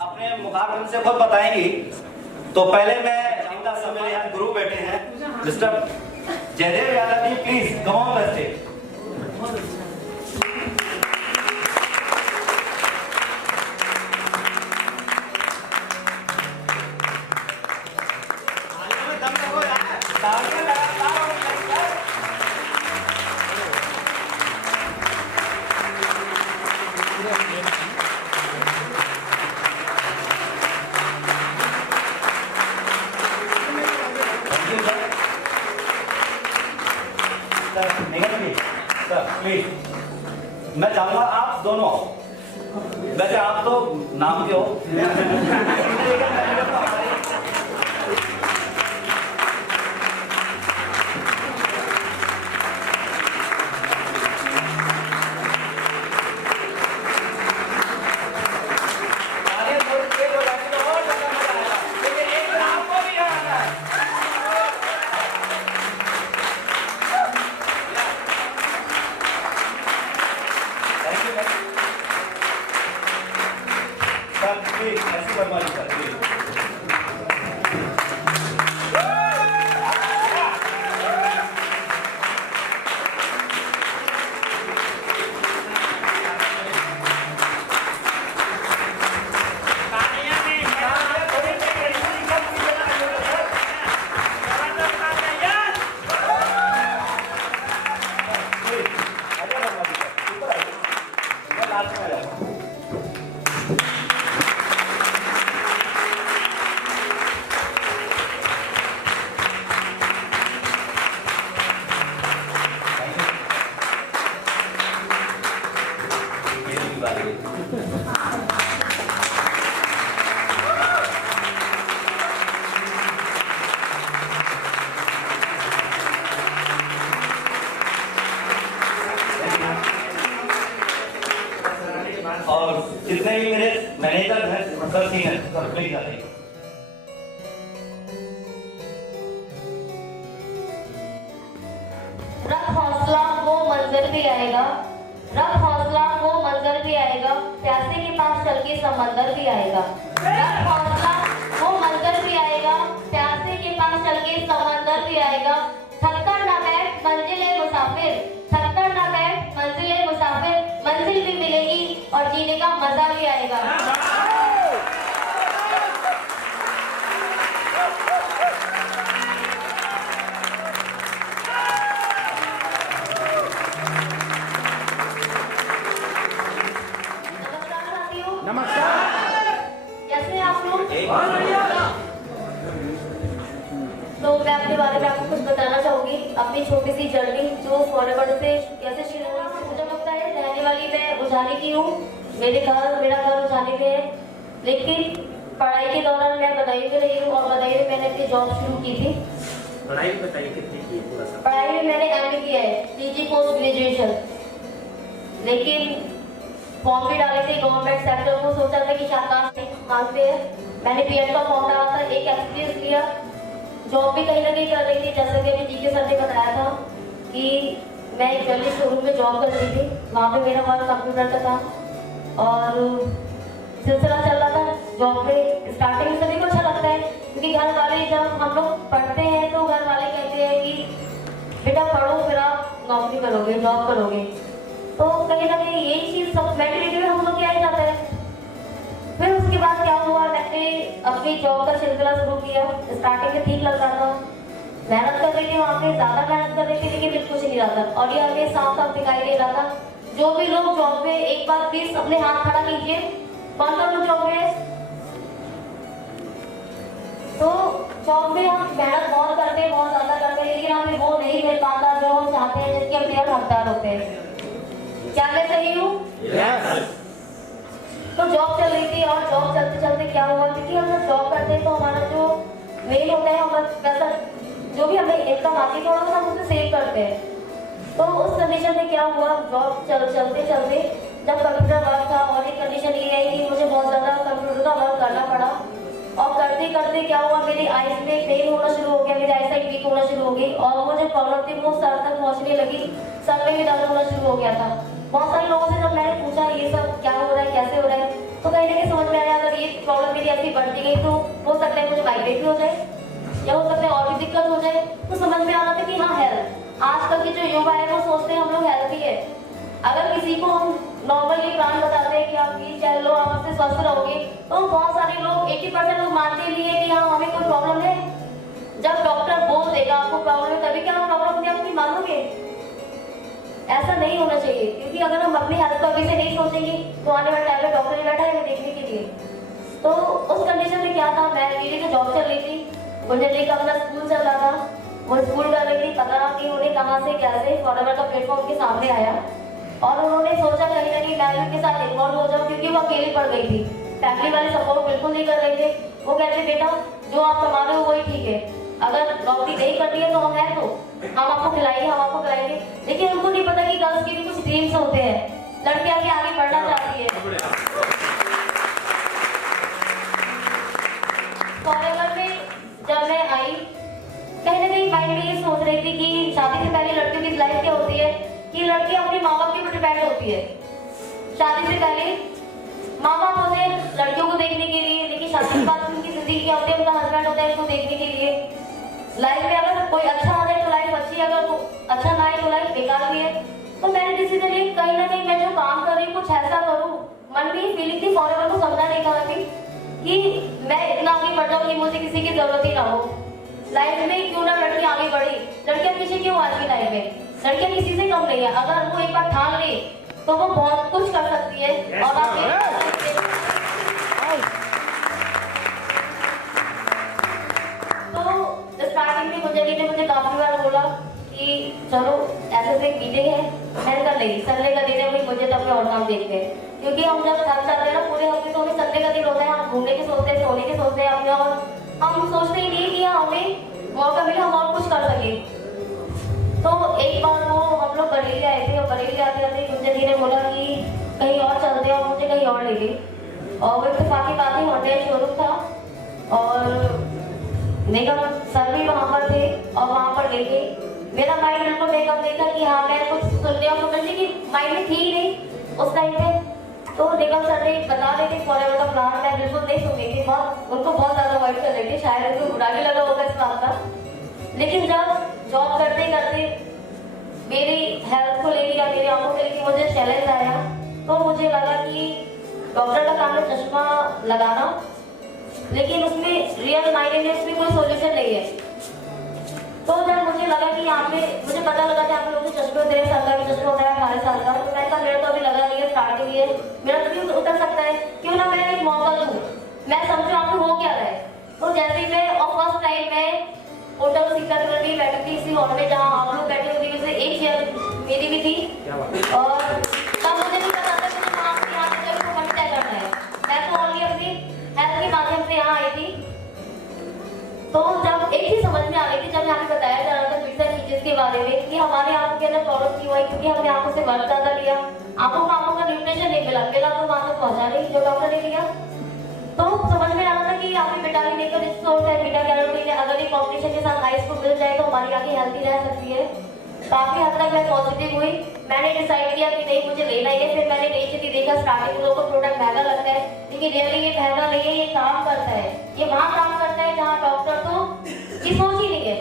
अपने मुखारबिन से खुद बताएंगी। तो पहले मैं इनका समय यहाँ गुरु बैठे हैं mister Jaidev Yadav ji, please come on the stage. Please मैं चाहूंगा आप दोनों, वैसे आप तो नाम के हो ऐसी बर्बादी कर और जितने भी मेरे मैनेजर हैं सर जी हैं सब प्लीज आ जाइए। रख हौसला वो मंजर भी आएगा, रख हौसला वो मंजर भी आएगा, प्यासे के पास चल के समंदर भी आएगा। रख हौसला वो मंजर भी आएगा, प्यासे के पास चल के समंदर भी आएगा। थककर ना बैठ मंजिल है मुसाफिर, थककर ना बैठ मंजिल है मुसाफिर, मंजिल भी मिलेगी और जीने का मजा भी आएगा। कैसे आप लोग? तो मैं अपने बारे में आपको कुछ बताना चाहूंगी, अपनी छोटी सी जर्नी जो फॉरवर्ड से कैसे शुरू हुई। मुझे लगता है रहने वाली मैं उजानी की हूँ, मेरा घर उजानी में है, लेकिन पढ़ाई के दौरान मैं बदायूं में रही हूँ और बदायूं में मैंने अपनी जॉब शुरू की थी। पढ़ाई बताइए कितनी की थोड़ा सा। पढ़ाई में मैंने एमए किया है, पीजी पोस्ट ग्रेजुएशन, लेकिन फॉर्म भी डाले थे गवर्नमेंट सेक्टर को, सोचा था कि शाकाश मांगते हैं। मैंने बीएड का फॉर्म डाला था, एक एक्सपीरियंस लिया, जॉब भी कहीं ना कहीं कर रही थी। जैसे कि अभी जीके सर ने बताया था कि मैं एक ज्वेलरी शोरूम में जॉब कर रही थी, वहाँ पे मेरा वर्क कंप्यूटर का था और सिलसिला चल रहा था जॉब पे। स्टार्टिंग में सभी को अच्छा लगता है क्योंकि घर वाले जब हम लोग पढ़ते हैं तो घर वाले कहते हैं कि बेटा पढ़ो फिर आप नौकरी करोगे, जॉब करोगे, तो कहीं ना कहीं यही चीज सब मेंटलिटी में हम लोग क्या ही जाता है। फिर उसके बाद क्या हुआ, मैंने अपनी जॉब का सिलसिला शुरू किया। स्टार्टिंग में ठीक लग रहा था, मेहनत कर रही थी, वहाँ पे ज्यादा मेहनत कर रही थी, लेकिन बिल्कुल कुछ नहीं रहा था और ये हमें साफ साफ दिखाई दे रहा था। जो भी लोग जॉब में, एक बार प्लीज अपने हाथ खड़ा कीजिए, कौन कौन लोग जॉब में? तो जॉब में हम मेहनत बहुत करते हैं, बहुत ज्यादा करते हैं, लेकिन हमें वो नहीं मिल पाता जो हम चाहते हैं, जिसके हम डेढ़ हकदार होते हैं। क्या मैं सही हूँ? तो जॉब चल रही थी और जॉब चलते चलते क्या हुआ, क्योंकि हम जब जॉब करते हैं तो हमारा जो मेल होता है, हमारा पैसा जो भी हमें इनकम आती है थोड़ा सा हम उसे सेव करते हैं। तो उस कंडीशन में क्या हुआ, जॉब चलते चलते जब कंप्यूटर वर्क था और एक कंडीशन ये है कि मुझे बहुत ज़्यादा कंप्यूटर का वर्क करना पड़ा और करते करते क्या हुआ, मेरी आईज में पेन होना शुरू हो गया, मेरी आई साइट वीक होना गई और मुझे प्रॉब्लम थी वो सर तक पहुंचने लगी, सर में भी दर्द होना शुरू हो गया था। बहुत सारे लोगों से जब मैंने पूछा ये सब क्या हो रहा है, कैसे हो रहा है, तो कहीं ना कहीं समझ में आया अगर ये प्रॉब्लम मेरी ऐसी बढ़ती गई तो हो सकता है मुझे माइग्रेन भी हो जाए या हो सकता है और भी दिक्कत हो जाए। तो समझ में आ रहा था कि हाँ हेल्थ, आजकल की जो युवा है वो सोचते हैं हम लोग हेल्थी है। अगर किसी को हम नॉर्मली प्लान बताते हैं कि आप ये चल लो आप उससे स्वस्थ रहोगे, तो बहुत सारे लोग 80% लोग मानते भी है कि हाँ हमें कोई प्रॉब्लम है। जब डॉक्टर बोल देगा आपको प्रॉब्लम है तभी क्या आप प्रॉब्लम अपने आप की मानोगे? ऐसा नहीं होना चाहिए, क्योंकि अगर हम अपनी हेल्थ को अभी से नहीं सोचेंगे तो आने वाले टाइम में डॉक्टर ही बैठा है हमें देखने के लिए। तो उस कंडीशन में क्या था, मैं मेरी तो जॉब चल रही थी, गुंजन का अपना स्कूल चल रहा था, वो स्कूल कर रही थी, पता नहीं उन्हें कहाँ से कैसे फॉरवर्ड का प्लेटफॉर्म के सामने आया और उन्होंने सोचा कहीं ना कहीं मैं भी उनके साथ इन्वॉल्व हो जाऊं, क्योंकि वो अकेली पड़ गई थी, फैमिली वाले सपोर्ट बिल्कुल नहीं कर रहे थे। वो कहते बेटा जो आप कमा रहे हो वही ठीक है, अगर नौकरी नहीं करनी है तो हम हैं, तो हम आपको खिलाएंगे, हम आपको खिलाएंगे। लेकिन उनको नहीं पता कि गर्ल्स के भी कुछ ड्रीम्स होते हैं, लड़कियां भी आगे बढ़ना चाहती है। फॉरएवर में जब मैं आई, कहीं ना कहीं माइंड में ये सोच रही थी कि शादी से पहले लड़कियों की लाइफ क्या होती है कि लड़की अपने माँ बाप के ऊपर डिपेंड होती है। शादी से पहले माँ बाप होते हैं लड़कियों को देखने के लिए, लेकिन शादी के बाद उनकी जिंदगी क्या होती है, उनका हस्बैंड होता है उसको देखने के लिए। लाइफ में अगर कोई अच्छा आ जाए तो लाइफ अच्छी है, अगर अच्छा ना आए तो लाइफ बेकार भी है। तो मैंने डिसीजन लिया कहीं ना कहीं मैं जो काम कर रही हूँ कुछ ऐसा करूँ। मन में फीलिंग थी, फॉरएवर को समझा नहीं था अभी कि मैं इतना आगे बढ़ जाऊँ कि मुझे किसी की जरूरत ही ना हो। लाइफ में क्यों ना लड़की आगे बढ़ी, लड़कियां पीछे क्यों आज की लाइफ में? लड़कियां किसी से कम नहीं है, अगर वो एक बार ठान ले तो वो बहुत कुछ कर सकती है। और आप तो स्टार्टिंग में मुझे काफी बार बोला कि चलो ऐसे एक मीटिंग है, मैंने कहा नहीं, संडे का दिन है भाई, मुझे तो अपने और काम देखते हैं। क्योंकि हम जब थक जाते हैं ना पूरे हफ्ते, तो हमें संडे का दिन होता है, हम घूमने के सोचते हैं, सोने के सोचते हैं अपने, और हम सोचते ही नहीं कि हमें मौका मिले हम और कुछ कर सके। तो एक बार वो हम लोग बरेली आए थे और बरेली आते आते गुंजन जी ने बोला कि कहीं और चलते हैं, और मुझे कहीं और ले गई। और वो इत्तेफाकी बात ही होंडा शोरूम था और निगम सर भी वहाँ पर थे और वहाँ पर ले गई। मेरा माइंड बिल्कुल मेकअप नहीं था कि हाँ मैं कुछ सुनने और सुनने की माइंड में थी ही नहीं उस टाइम पे। तो निगम सर ने बता रहे थे फॉरएवर का प्लान, मैं बिल्कुल नहीं सुन रही थी, बहुत उनको बहुत ज्यादा अवॉइड कर रही थी, शायद उनको बुरा भी लगा होगा इस बात का। लेकिन जब जॉब करते करते मेरी हेल्थ को लेकर या मेरी आंखों को लेकर मुझे चैलेंज आया, तो मुझे लगा कि डॉक्टर का काम है चश्मा लगाना, लेकिन उसमें रियल मायने में उसमें कोई सोल्यूशन नहीं है। तो जब मुझे लगा कि यहाँ पे मुझे पता लगा कि आप लोग के चश्मे होते हैं, 7 साल का चश्मा होता है, 18 साल का, तो मैंने कहा मेरा तो अभी लगा नहीं है, स्टार्टिंग है, मेरा तो भी उतर सकता है, क्यों ना मैं एक मौका दूँ, मैं समझूँ आपको हो क्या रहा है। तो जैसे मैं और फर्स्ट टाइम मैं होटल सीकर करके बैठी थी इसी हॉल में जहाँ आप लोग बैठे हुए थे, एक चेयर मेरी भी थी, और तब मुझे नहीं पता था कि मुझे वहाँ से यहाँ तक को वहीं तय करना है। मैं तो ओनली अपनी हेल्थ के माध्यम से यहाँ आई थी। तो जब एक ही समझ में आ गई थी, जब यहाँ पे बताया जा रहा था फिक्सर फीचर्स के बारे में कि हमारे आंखों के अंदर प्रॉब्लम क्यों आई, क्योंकि हमने आंखों से वर्क ज्यादा लिया, आंखों का न्यूट्रिशन नहीं मिला तो वहाँ तक पहुँचा नहीं जो डॉक्टर ने लिया। तो समझ में आ रहा था कि यहाँ पे विटामिन ए का रिसोर्स है, बीटा कैरोटीन है, अगर ये कॉम्बिनेशन के साथ आइस को मिल जाए तो हमारी आंखें हेल्थी रह सकती है। काफी हद तक मैं पॉजिटिव हुई, मैंने डिसाइड किया कि नहीं मुझे लेना ही है। फिर मैंने नहीं चीज देखा, स्टार्टिंग लोगों को प्रोडक्ट महंगा लगता है, लेकिन रियली ये महंगा नहीं है, ये काम करता है, ये वहाँ काम करता है जहाँ डॉक्टर तो ये सोच ही नहीं है।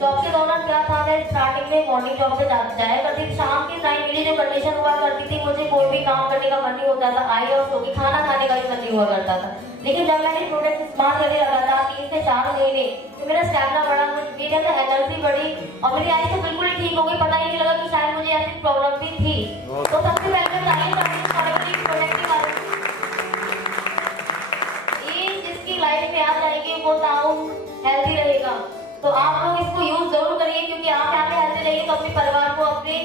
जॉब के दौरान क्या था, मैं स्टार्टिंग में मॉर्निंग जॉब पे जाया करती थी, शाम के टाइम मेरी जो कंडीशन हुआ करती थी, मुझे कोई भी काम करने का मन नहीं होता था, आई और सो के खाना खाने का भी मन नहीं हुआ करता था। लेकिन जब मैंने प्रोडक्ट इस्तेमाल करने लगा था 3 से 4 महीने, तो मेरा स्टैमिना बढ़ा, मेरे अंदर एनर्जी बढ़ी और मेरी आइज तो बिल्कुल ठीक हो गई, पता ही नहीं लगा कि शायद मुझे ऐसी प्रॉब्लम भी थी। तो सबसे पहले प्रोडक्ट के बारे में ये जिसकी लाइफ में आ जाएगी वो ताऊ हेल्थी रहेगा। तो आप लोग इसको यूज जरूर करिए, क्योंकि आप यहाँ पे हेल्थी रहिए तो अपने परिवार को, अपने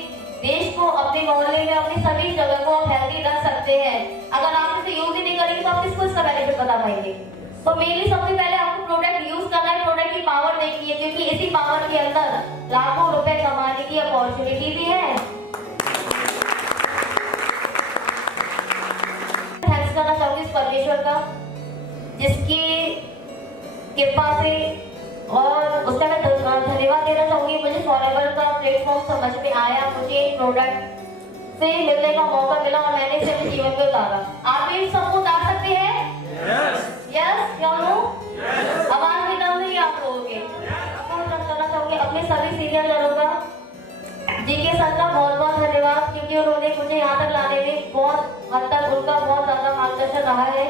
देश को, अपने मोहल्ले में, अपनी सभी जगह को आप हेल्थी रख सकते हैं। अगर आप इसे यूज ही नहीं करेंगे तो आप किसको इसका बेनिफिट बता पाएंगे। तो मेनली सबसे पहले आपको प्रोडक्ट यूज करना है, प्रोडक्ट की पावर देखिए, क्योंकि इसी पावर के अंदर लाखों रुपए कमाने की अपॉर्चुनिटी भी है। थैंक्स करना चाहूंगी इस परमेश्वर का जिसकी कृपा से, और उसका मैं धन्यवाद देना चाहूंगी। मुझे फॉरएवर का प्लेटफॉर्म समझ में आया, मुझे प्रोडक्ट से मिलने का मौका मिला और मैंने इसे अपने जीवन में उतारा। आप भी सबको उतार सकते हैं? यस या नो? आवाज भी दम नहीं आप लोगों के। करना चाहूंगी अपने सभी सीनियर जनों का, जीके सर का बहुत बहुत धन्यवाद, क्योंकि उन्होंने मुझे यहाँ तक लाने में बहुत हद तक उनका बहुत ज्यादा मार्गदर्शन रहा है,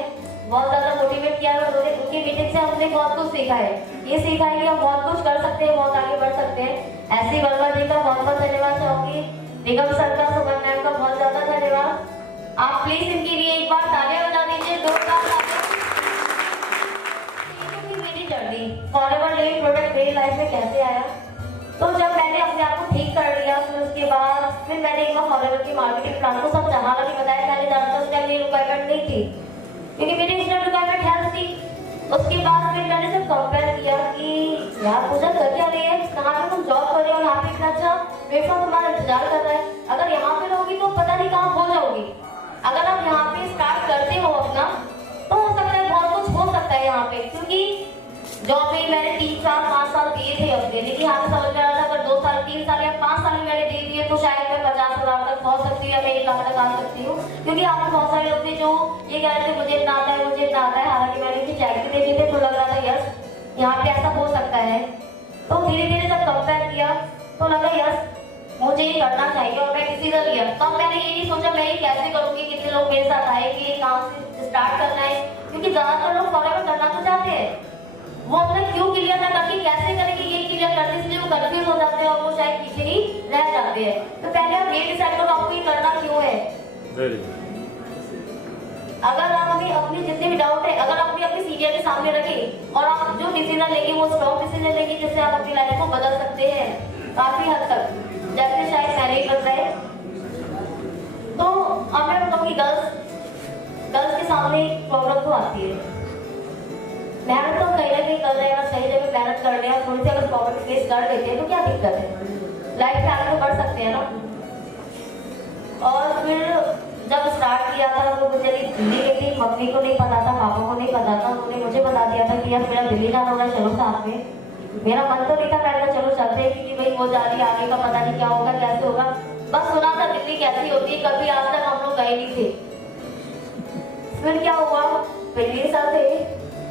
बहुत ज्यादा मोटिवेट किया है उन्होंने। उनकी मीटिंग से हमने बहुत कुछ सीखा है, ये सीखा है कि हम बहुत कुछ कर सकते हैं, बहुत आगे बढ़ सकते हैं। ऐसी वर्मा जी का बहुत बहुत धन्यवाद चाहूंगी, निगम सर का, सुमन मैम का बहुत ज्यादा धन्यवाद। आप प्लीज इनके लिए एक बार तालियां बजा दीजिए, जोरदार फॉरएवर लिविंग प्रोडक्ट मेरी लाइफ में कैसे आया? तो जब मैंने अपने आप को ठीक कर लिया, फिर उसके बाद फिर मैंने एक बार फॉरएवर की मार्केटिंग प्लान को सब जहां लगी बताया। मैंने ज़्यादा उस टाइम ये रिक्वायरमेंट नहीं थी, क्योंकि मेरी इंस्टेंट रिक्वायरमेंट हेल्थ थी। उसके बाद फिर मैंने जब कंपेयर किया कि यार पूजा कर क्या रही है, कहाँ पे तुम जॉब कर रहे हो, यहाँ पे इतना अच्छा प्लेटफॉर्म तुम्हारा इंतजार कर रहा है, अगर यहाँ पे रहोगी तो पता नहीं कहाँ हो जाओगी। अगर आप यहाँ पे स्टार्ट करते हो अपना, तो हो सकता है बहुत कुछ हो सकता है यहाँ पे, क्योंकि जॉब में मैंने 3, 4, 5 साल दिए थे अपने, लेकिन यहाँ पे समझ में आ रहा था अगर 2 साल, 3 साल या 5 साल मैंने दे दिए तो शायद मैं 50,000 तक पहुँच सकती हूँ या मैं 1 लाख तक आ सकती हूँ। क्योंकि आप में बहुत सारे लोग थे जो ये कह रहे थे मुझे इतना आता है, मुझे इतना आता है, हालांकि मैंने उनकी चेक भी देखे थे, तो लग रहा था यस यहाँ पे ऐसा हो सकता है। तो धीरे धीरे जब कंपेयर किया तो लगा यस मुझे ये करना चाहिए, और मैं डिसीजन लिया। तब मैंने ये नहीं सोचा मैं ये कैसे करूँगी, कितने लोग मेरे साथ आएंगे, ये काम से स्टार्ट करना है, क्योंकि ज्यादातर लोग फॉरएवर करना तो चाहते हैं, वो अपना क्यों क्लियर ना करके कैसे करेंगे ये क्लियर करते, इसलिए वो कंफ्यूज हो जाते हैं और वो शायद पीछे ही रह जाते हैं। तो पहले आप ये डिसाइड करो आपको ये करना क्यों है। अगर आपने अपनी जितने भी डाउट है, अगर आपने अपने सीनियर के सामने रखे और आप जो डिसीजन लेंगे वो स्ट्रॉन्ग डिसीजन लेंगे, जिससे आप अपनी लाइफ को बदल सकते हैं काफी हद तक, जैसे शायद पहले ही बदला है। तो अब मैं बताऊंगी गर्ल्स के सामने प्रॉब्लम तो आती है, मेहनत तो कहीं ना कहीं कर रहे हैं, सही जगह मेहनत कर रहे हैं, थोड़ी सी अगर प्रॉब्लम फेस कर लेते हैं तो क्या दिक्कत है, लाइफ में आगे तो बढ़ सकते हैं ना। और फिर जब स्टार्ट किया था तो मुझे दिल्ली गई थी, मम्मी को नहीं पता था, पापा को नहीं पता था, उन्होंने मुझे बता दिया था कि यार मेरा दिल्ली जाना होगा, चलो साथ में। मेरा मन तो नहीं था, मैंने कहा चलो चलते हैं, क्योंकि भाई वो जा रही आगे का पता नहीं क्या होगा कैसे होगा, बस सुना था दिल्ली कैसी होती है, कभी आज तक हम लोग गए नहीं थे। फिर क्या हुआ, पिल्ली सर थे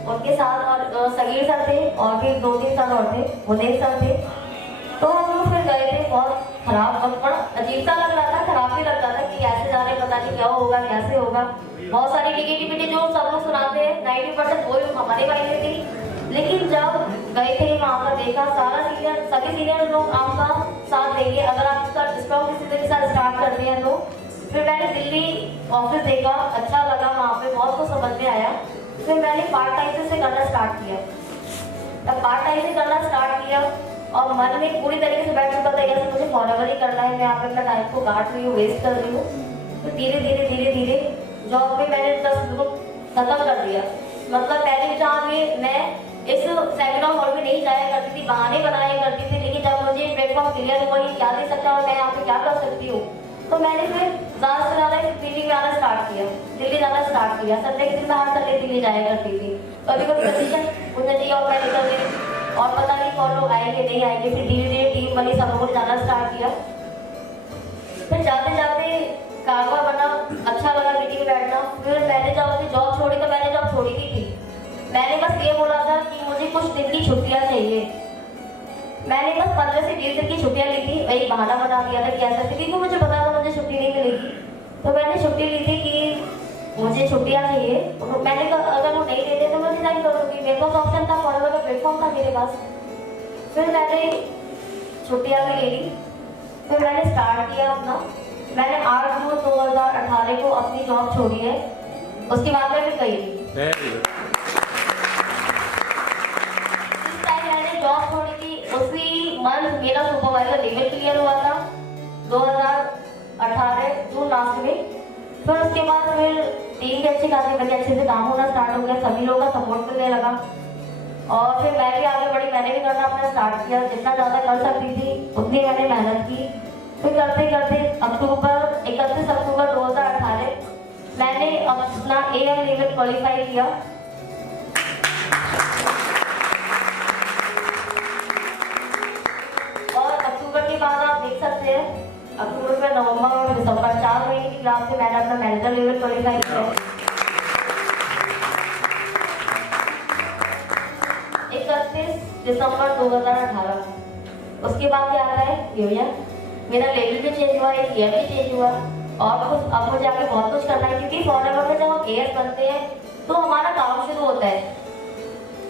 उनके साथ और सगीर सर थे और भी 2-3 सर और थे, मुनीर सर थे, तो हम लोग फिर गए थे। बहुत खराब वक्त, बड़ा अजीब सा लग रहा था, खराब भी लग रहा था कि कैसे जा रहे, पता नहीं क्या होगा कैसे होगा। बहुत सारी नेगेटिविटी जो सब लोग सुनाते हैं 90% वो हमारे बारे में थी। लेकिन जब गए थे वहाँ पर देखा सभी सीनियर लोग आपका साथ देंगे अगर आप इसका स्ट्रॉन्ग डिसीजन के साथ स्टार्ट करते हैं। तो फिर मैंने दिल्ली ऑफिस देखा, अच्छा लगा, वहाँ पे बहुत कुछ समझ में आया। फिर मैंने पार्ट टाइम से करना स्टार्ट किया। तब पार्ट टाइम से करना स्टार्ट किया और मन में पूरी तरीके से बैठ चुका था यार मुझे फॉरएवर ही करना है, मैं यहाँ पे अपना टाइम को काट रही हूँ, वेस्ट कर रही हूँ। तो धीरे धीरे जॉब में मैंने 10 लोग खत्म कर दिया। मतलब पहले जहाँ में मैं इस सेमिनार हॉल में नहीं जाया करती थी, बहाने बनाया करती थी, लेकिन जब मुझे प्लेटफॉर्म क्लियर हुआ ये क्या दे सकता है और मैं यहाँ पे क्या कर सकती हूँ, तो मैंने फिर ज़्यादा से ज़्यादा इस मीटिंग में आना स्टार्ट किया, दिल्ली जाना स्टार्ट किया। संडे के दिन मैं हर संडे दिल्ली जाया करती थी। कभी कभी कंडीशन उन्नति और मैं निकल गई और पता नहीं कौन लोग आएंगे नहीं आएंगे। फिर धीरे धीरे टीम बनी, सब लोगों ने जाना स्टार्ट किया। फिर जाते जाते कारवा बना, अच्छा लगा मीटिंग में बैठना। फिर मैंने जब अपनी जॉब छोड़ी तो मैंने जॉब छोड़ी नहीं थी, मैंने बस ये बोला था कि मुझे कुछ दिन की छुट्टियाँ चाहिए। मैंने बस 15 से 20 दिन की छुट्टियाँ ली थी, वही बहाना बना दिया था कि ऐसा, क्योंकि मुझे पता था मुझे छुट्टी नहीं मिलेगी। तो मैंने छुट्टी ली थी कि मुझे छुट्टियाँ चाहिए। मैंने कहा अगर वो नहीं देते तो मैं रिजाइन करूँगी, मेरे पास ऑप्शन था, फॉरएवर का प्लेटफॉर्म था मेरे पास। फिर मैंने छुट्टियाँ भी ले ली, फिर मैंने स्टार्ट किया अपना। मैंने 8 जून 2018 को अपनी जॉब छोड़ी है, उसके बाद मैं फिर गई। जॉब छोड़ी थी उसी मंथ मेरा सुपरवाइजर लेवल क्लियर हुआ था 2018 जून लास्ट में। फिर उसके बाद फिर टीम भी अच्छी खासी बनी, अच्छे से काम होना स्टार्ट हो गया, सभी लोगों का सपोर्ट मिलने लगा और फिर मैं भी आगे बढ़ी। मैंने भी करना अपना स्टार्ट किया, जितना ज़्यादा कर सकती थी उतनी मैंने मेहनत की। फिर करते करते 31 अक्टूबर 2018 मैंने अपना AM लेवल क्वालिफाई किया अक्टूबर में, नवंबर और दिसंबर 4 महीने की क्लास से मैंने अपना मैनेजर लेवल क्वालिफाई किया है। 31 दिसंबर 2018। उसके बाद क्या आता है भैया, मेरा लेवल भी चेंज हुआ, एक ईयर भी चेंज हुआ और कुछ अब मुझे आगे बहुत कुछ करना है, क्योंकि फॉरएवर में जब हम एएस बनते हैं तो हमारा काम शुरू होता है।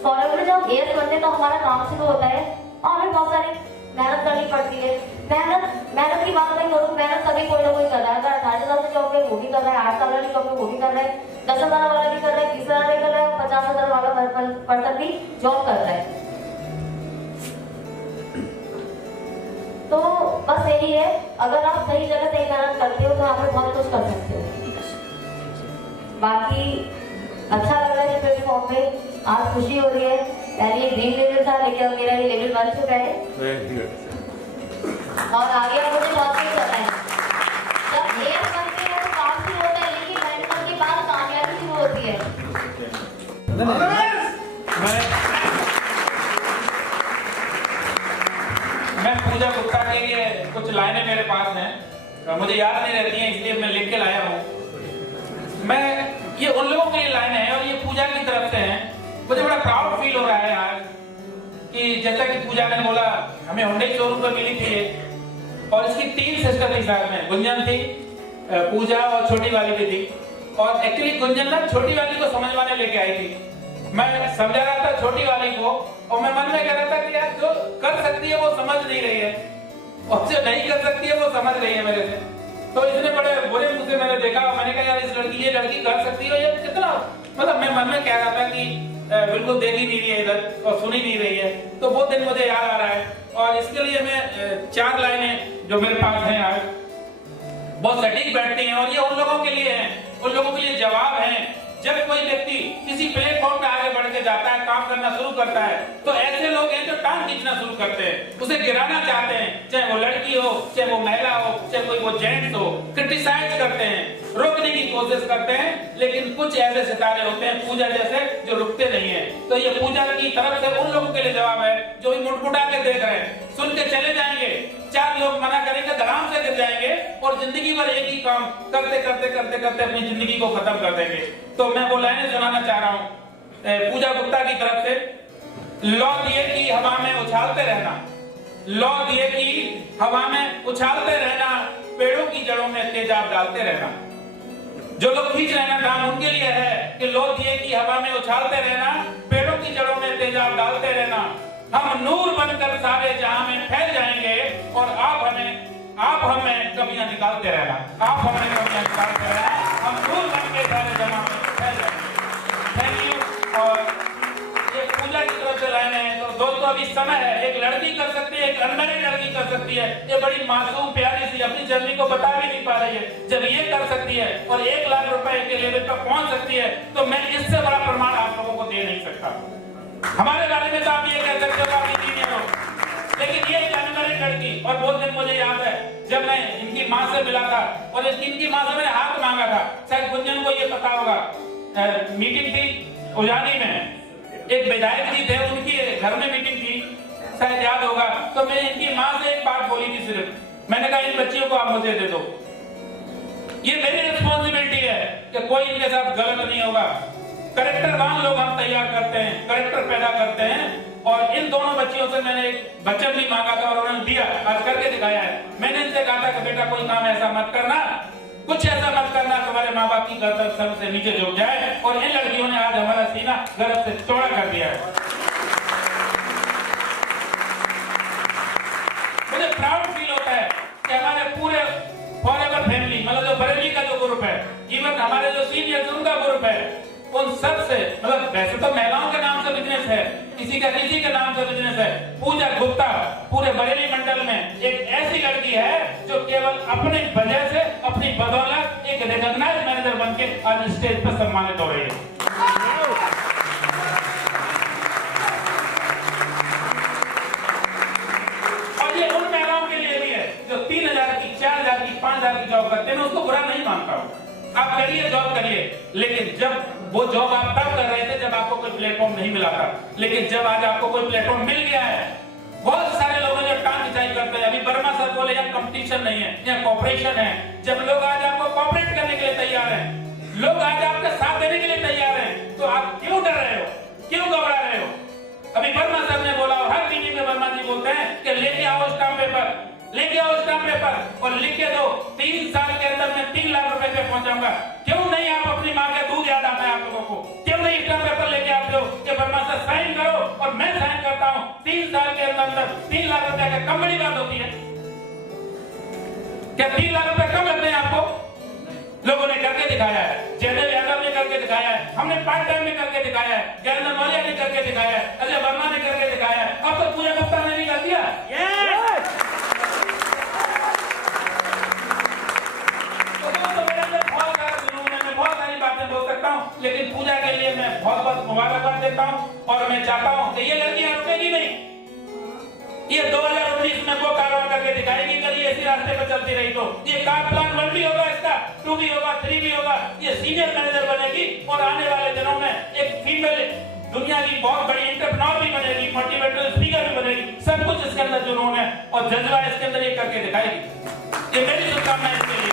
फॉरएवर में जब हम एएस बनते हैं तो हमारा काम शुरू होता है और हमें बहुत सारी मेहनत करनी पड़ती है। मेहनत की बात नहीं करूँ, मेहनत सभी कोई ना कोई कर रहा है। अगर 18,000 से जॉब पे वो भी कर रहा है, 8 साल वाली जॉब पे वो भी कर रहा है, 10,000 वाला भी कर रहा है, 20,000 भी कर रहा है, 50,000 वाला पर्सन भी जॉब कर रहा है। तो बस यही है, अगर आप सही जगह सही मेहनत करते हो तो आप बहुत कुछ कर सकते हो। बाकी अच्छा लग रहा है प्लेटफॉर्म पे, आज खुशी हो रही है। पहले ये ड्रीम लेवल था लेकिन अब मेरा ये लेवल बन चुका है और आगे अब मुझे बहुत कुछ करना है। जब एएस बनते हैं तो काम शुरू होता है, लेकिन मेहनत के बाद कामयाबी शुरू होती है। मैं पूजा गुप्ता के लिए कुछ लाइनें मेरे पास हैं, मुझे याद नहीं रहती हैं इसलिए मैं लिख के लाया हूँ। मैं ये उन लोगों के लिए लाइनें हैं और ये पूजा की तरफ से हैं। मुझे बड़ा प्राउड फील हो रहा है आज कि जैसा कि पूजा ने बोला, हमें होंडा शोरूम पर मिली थी और इसकी 3 सिस्टर थी साथ में, गुंजन थी, पूजा और छोटी वाली भी थी। और एक्चुअली गुंजन ना छोटी वाली को समझवाने लेके आई थी। मैं समझा रहा था छोटी वाली को और मैं मन में कह रहा था कि यार जो कर सकती है वो समझ नहीं रही है और जो नहीं कर सकती है वो समझ रही है मेरे से। तो इसने बड़े बुरे मुंह से मैंने देखा और मैंने कहा यार ये लड़की कर सकती है, ये कितना, मतलब मैं मन में कह रहा था कि बिल्कुल देख ही नहीं रही है इधर और सुन ही नहीं रही है। तो वो दिन मुझे याद आ रहा है और इसके लिए मैं 4 लाइनें जो मेरे पास हैं आज बहुत सटीक बैठती हैं और ये उन लोगों के लिए हैं, उन लोगों के लिए जवाब है। जब कोई व्यक्ति किसी प्लेटफॉर्म पे आगे बढ़ के जाता है, काम करना शुरू करता है, तो ऐसे लोग हैं जो टांग खींचना शुरू करते हैं, उसे गिराना चाहते हैं, चाहे वो लड़की हो, चाहे वो महिला हो, चाहे कोई वो जेंट्स हो, क्रिटिसाइज करते हैं, रोकने की कोशिश करते हैं। लेकिन कुछ ऐसे सितारे होते हैं पूजा जैसे जो रुकते नहीं है। तो ये पूजा की तरफ से उन लोगों के लिए जवाब है जो मुटमुटा के देख रहे हैं, सुन के चले जाएंगे, 4 लोग मना करेंगे, धड़ाम से गिर जाएंगे और जिंदगी भर एक ही काम करते करते करते करते अपनी जिंदगी को खत्म कर देंगे। तो मैं वो लाइनें सुनाना चाह रहा हूँ पूजा गुप्ता की तरफ से। लौ दिए कि हवा में उछालते रहना, लौ दिए कि हवा में उछालते रहना, पेड़ों की जड़ों में तेजाब डालते रहना। जो लोग खींच रहे हैं काम उनके लिए है कि लौ दिए कि हवा में उछालते रहना, पेड़ों की जड़ों में तेजाब डालते रहना। हम नूर बनकर सारे जहां में फैल जाएंगे और आप हमें कमियां निकालते रहना, आप हमें कमियां निकालते रहना, हम नूर बनकर सारे जहां में फैल जाएंगे। Thank you. और ये पूजा की तरफ से लाइनें हैं। तो दोस्तों अभी समय है, एक लड़की कर सकती है, एक अनमैरिड लड़की कर सकती है, ये बड़ी मासूम प्यारी सी अपनी जर्नी को बता भी नहीं पा रही है। जब ये कर सकती है और 1 लाख रुपए के लेवल पर पहुंच सकती है तो मैं इससे बड़ा प्रमाण आप लोगों को दे नहीं सकता। हमारे बारे में तो आप ये कह सकते हो आप इंजीनियर हो, लेकिन ये अनमैरिड लड़की, और बहुत दिन मुझे याद है जब मैं इनकी माँ से मिला था और इनकी माँ से मैंने हाथ मांगा था, शायद गुंजन को ये पता होगा, मीटिंग थी उजानी में, एक विधायक जी थे, उनकी घर में मीटिंग थी, शायद याद होगा। तो मैं इनकी माँ से एक बात बोली थी सिर्फ, मैंने कहा इन बच्चियों को आप मुझे दे दो, ये मेरी रिस्पॉन्सिबिलिटी है कि कोई इनके साथ गलत नहीं होगा। करेक्टरवान लोग हम तैयार करते हैं, करेक्टर पैदा करते हैं। और इन दोनों बच्चियों से मैंने एक वचन भी मांगा था और उन्होंने दिया, आज करके दिखाया है। मैंने इनसे कहा था कि बेटा कोई काम ऐसा मत करना, कुछ ऐसा मत करना तुम्हारे माँ बाप की गर्दन सर से नीचे झुक जाए। और इन लड़कियों ने आज हमारा सीना गर्व से चौड़ा कर दिया है। मुझे प्राउड फील होता है कि हमारे पूरे फॉरएवर फैमिली, मतलब जो बरेली का जो ग्रुप है, इवन हमारे जो सीनियर उनका ग्रुप है, उन सब से, मतलब वैसे तो महिलाओं के नाम से बिजनेस है, किसी के नाम से बिजनेस है, पूजा गुप्ता पूरे बरेली मंडल में एक ऐसी लड़की है जो केवल अपनी वजह से, अपनी बदौलत एक रिकॉग्नाइज्ड मैनेजर बनके आज स्टेज पर सम्मानित हो रही है। और ये उन महिलाओं के लिए भी है जो 3,000 की, 4,000 की, 5,000 की जॉब करते हैं, मैं उसको बुरा नहीं मानता हूँ। आप करिए, जॉब करिए, लेकिन जब वो जॉब आप तब कर रहे थे जब आपको कोई प्लेटफॉर्म नहीं मिला था, लेकिन जब आज आपको कोई प्लेटफॉर्म मिल गया है बहुत सारे लोगों ने टांग खिंचाई करते हैं। अभी वर्मा सर बोले यहाँ कंपटीशन नहीं है, यहाँ कॉपरेशन है। जब लोग आज आपको कॉपरेट करने के लिए तैयार हैं, लोग आज आपका साथ देने के लिए तैयार हैं, तो आप क्यों डर रहे हो, क्यों घबरा रहे हो? अभी वर्मा सर ने बोला, हर मीटिंग में वर्मा जी बोलते हैं कि लेके आओ स्टाम्प पेपर, लेके आओ स्टाम्प पेपर और लिख के दो 3 साल के अंदर मैं 3 लाख रुपए पे पहुंचाऊंगा। क्यों नहीं आप अपनी माँ के दूध याद आता है आप लोगों को? क्यों नहीं स्टाम्प पेपर लेके आते हो कि वर्मा सर साइन करो और मैं साइन करता हूँ, 3 साल के अंदर 3 लाख रुपए का कम बड़ी बात होती है क्या? 3 लाख रुपए कम लगते हैं आपको? लोगों ने करके दिखाया है, जयदेव यादव ने करके दिखाया है, हमने पार्ट टाइम में करके दिखाया है, ज्ञानेंद्र मौर्य ने करके दिखाया है, अजय वर्मा ने करके दिखाया है, अब तो पूजा गुप्ता ने भी कर दिया। तो दोस्तों मेरे अंदर बहुत सारा जुनून है, मैं बहुत सारी बातें बोल सकता हूँ, लेकिन पूजा के लिए मैं बहुत बहुत मुबारकबाद देता हूँ और मैं चाहता हूँ कि ये लड़कियां रुकेगी नहीं। ये 2019 में वो कारवां करके दिखाएगी, कभी इसी रास्ते पर चलती रही तो ये कार प्लान 1 भी होगा, इसका 2 भी होगा, 3 भी होगा, ये सीनियर मैनेजर बनेगी और आने वाले दिनों में एक फीमेल दुनिया की बहुत बड़ी एंटरप्रेन्योर भी बनेगी, मोटिवेटर स्पीकर भी बनेगी। सब कुछ इसके अंदर जुनून है और जज्बा इसके अंदर ये करके दिखाएगी। ये मेरी शुभकामनाएं इसके लिए।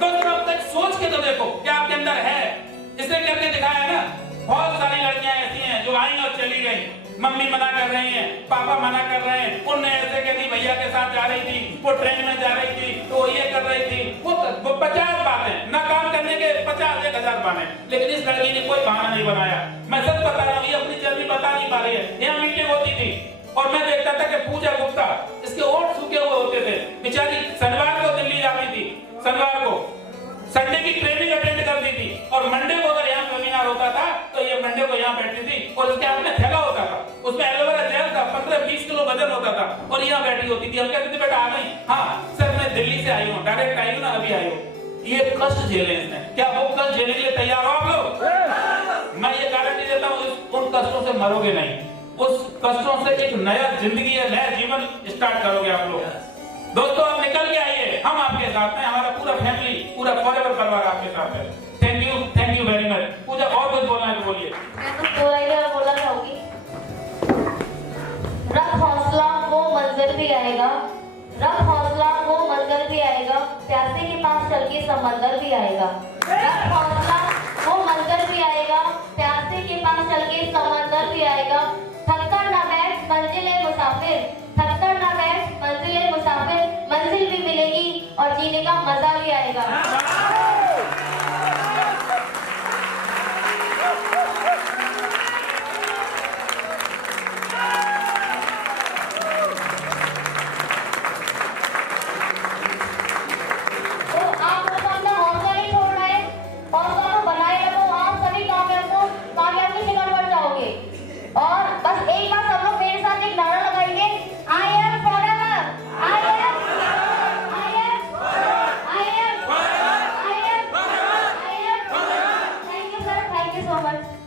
दोस्तों अब तक सोच के तो देखो क्या आपके अंदर है, इसने करके दिखाया है ना। बहुत सारी लड़कियां ऐसी हैं जो आई और चली गई, मम्मी मना कर रही हैं, पापा मना कर रहे हैं, उनने ऐसे कह दी भैया के साथ जा रही थी, वो ट्रेन में जा रही थी, तो ये कर रही थी, वो 50 बातें ना काम करने के 50,000 बहाने, लेकिन इस लड़की ने कोई बहाना नहीं बनाया। मैं सच बता रहा हूँ, ये अपनी जर्नी बता नहीं पा रही है। यहाँ मीटिंग होती थी और मैं देखता था कि पूजा गुप्ता, इसके ओठ सूखे हुए होते थे, बेचारी शनिवार को दिल्ली जाती थी, शनिवार को संडे की ट्रेनिंग अटेंड करती थी और मंडे को अगर यहाँ वेबिनार होता था तो ये मंडे को यहाँ बैठती थी और उसके हाथ में थैला होता था, उसमें एलोवेरा जेल था, 15-20 किलो वजन होता था और यहाँ बैठी होती थी। हम कहते थे बेटा आ गई? हाँ सर मैं दिल्ली से आई हूँ, डायरेक्ट आई हूँ ना, अभी आई हूँ। ये कष्ट झेले इसने, क्या वो कष्ट झेलने के लिए तैयार हो आप लोग? मैं ये गारंटी देता हूँ उन कष्टों से मरोगे नहीं, उस कष्टों से एक नया जिंदगी है, नया जीवन स्टार्ट करोगे आप लोग। दोस्तों आप निकल के आइए, हम आपके साथ हैं, हमारा पूरा फैमिली, पूरा फॉरएवर परिवार आपके साथ है। Thank you very much. Pooja और कुछ बोलना है तो बोलिए। मैं तो पूरा ही बोलना चाहूंगी, रख हौसला वो मंजिल भी आएगा, रख हौसला वो मंजिल भी आएगा, प्यासे के पास चल के समंदर भी आएगा। रख हौसला वो मंजिल भी आएगा, प्यासे के पास चल के समंदर भी आएगा। थककर ना बैठ मंजिल है मुसाफिर, थककर ना बैठ मंजिल है मुसाफिर, मंजिल भी मिलेगी और जीने का मजा भी आएगा। तो आप लोगों को अपना हौसला नहीं छोड़ना है, हौसला को बनाए रखो, आप सभी कामयाब की शिकार पर जाओगे। और बस एक बार सब लोग मेरे साथ एक नारा लगाएंगे, I am forever, I am, I am, I am, I am, I am, I am. Thank you sir, thank you so much.